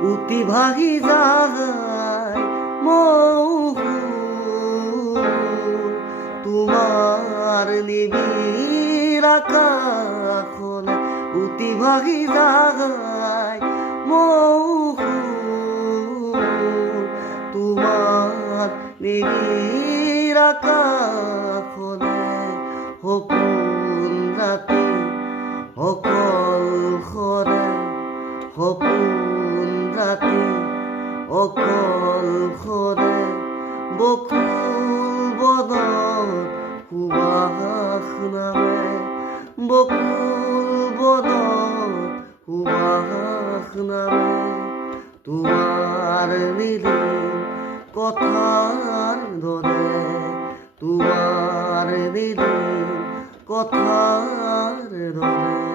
উতিভাহি যায় মৌহ তোমাৰ নিবিড় আকাশলে উতিভাহি যায় মৌহ তোমাৰ নিবিড় আকাশলে সপোন ৰাতি অকলশৰে সপোন ৰাতি অকলশৰে বকুল বনত সুবাস নামে বকুল বনত সুবাস নামে তোমাৰ নিদিম কথাৰ দৰে তোমাৰ নিদিম কথাৰ দৰে